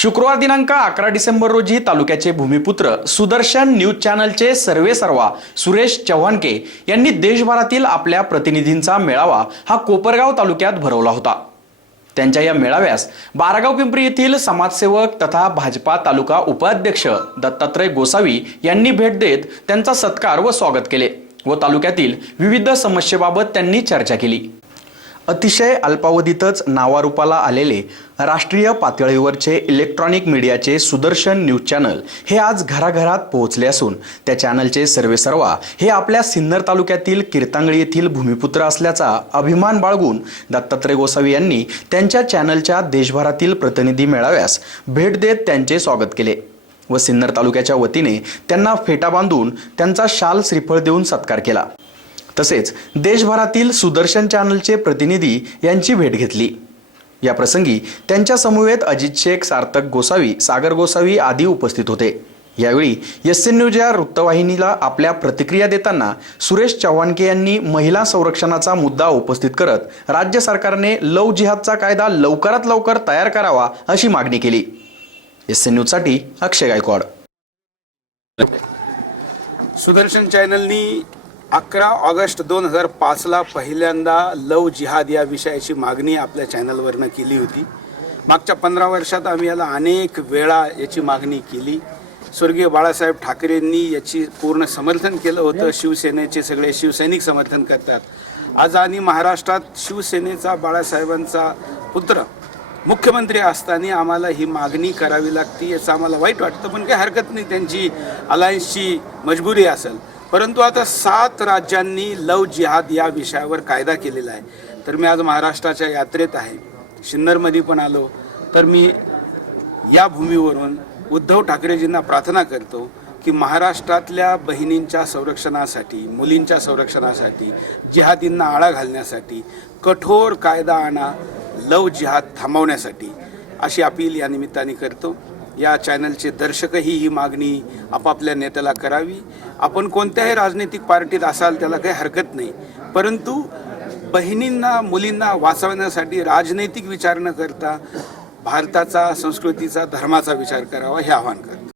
शुक्रवार दिनांक अकरा डिसेंबर रोजी तालुक्याचे भूमिपुत्र सुदर्शन न्यूज चॅनलचे सर्वे सर्वा सुरेश चव्हाणके यांनी देशभरातील आपल्या प्रतिनिधींचा मेळावा हा कोपरगाव तालुक्यात भरवला होता. त्यांच्या या मेळाव्यास बारागाव पिंपरी येथील समाजसेवक तथा भाजपा तालुका उपाध्यक्ष दत्तात्रय गोसावी यांनी भेट देत त्यांचा सत्कार व स्वागत केले व तालुक्यातील विविध समस्येबाबत त्यांनी चर्चा केली. अतिशय अल्पावधीतच नावारूपाला आलेले राष्ट्रीय पातळीवरचे इलेक्ट्रॉनिक मीडियाचे सुदर्शन न्यूज चॅनल हे आज घराघरात पोहोचले असून त्या चॅनलचे सर्वेसर्वा हे आपल्या सिन्नर तालुक्यातील कीर्तांगळी येथील भूमिपुत्र असल्याचा अभिमान बाळगून दत्तात्रय गोसावी यांनी त्यांच्या चॅनलच्या देशभरातील प्रतिनिधी मेळाव्यास भेट देत त्यांचे स्वागत केले व सिन्नर तालुक्याच्या वतीने त्यांना फेटा बांधून त्यांचा शाल श्रीफळ देऊन सत्कार केला. तसेच देशभरातील सुदर्शन चॅनलचे प्रतिनिधी यांची भेट घेतली. या प्रसंगी त्यांच्या समवेत अजित शेख सार्थक गोसावी सागर गोसावी आदी उपस्थित होते. यावेळी एस एन न्यूज या वृत्तवाहिनीला आपल्या प्रतिक्रिया देताना सुरेश चव्हाणके यांनी महिला संरक्षणाचा मुद्दा उपस्थित करत राज्य सरकारने लव जिहादचा कायदा लवकरात लवकर तयार करावा अशी मागणी केली. एस एन न्यूजसाठी अक्षय गायकवाड. सुदर्शन चॅनलनी अकरा ऑगस्ट दोन हजार पाचला पहिल्यांदा लव जिहाद या विषयाची मागणी आपल्या चॅनलवरनं केली होती. मागच्या पंधरा वर्षात आम्ही याला अनेक वेळा याची मागणी केली. स्वर्गीय बाळासाहेब ठाकरेंनी याची पूर्ण समर्थन केलं होतं. शिवसेनेचे सगळे शिवसैनिक समर्थन करतात. आज आणि महाराष्ट्रात शिवसेनेचा बाळासाहेबांचा पुत्र मुख्यमंत्री असताना आम्हाला ही मागणी करावी लागते याचं आम्हाला वाईट वाटतं पण काही हरकत नाही. त्यांची अलायन्सची मजबुरी असेल. परंतु आता सात राज्यांनी लव जिहाद या विषयावर कायदा केलेला आहे. तर मी आज महाराष्ट्राच्या यात्रेत आहे. सिन्नरमध्ये पण आलो. तर मी या भूमीवरून उद्धव ठाकरेजींना प्रार्थना करतो की महाराष्ट्रातल्या बहिणींच्या संरक्षणासाठी मुलींच्या संरक्षणासाठी जिहादींना आळा घालण्यासाठी कठोर कायदा आणा लव जिहाद थांबवण्यासाठी अशी अपील या निमित्ताने करतो. या चॅनलचे दर्शकही ही मागणी आपापल्या नेत्याला करावी. आपण कोणत्याही राजनैतिक पार्टीत असाल त्याला काही हरकत नाही. परंतु बहिणींना मुलींना वाचवण्यासाठी राजनैतिक विचार न करता भारताचा संस्कृतीचा धर्माचा विचार करावा हे आवाहन करतो.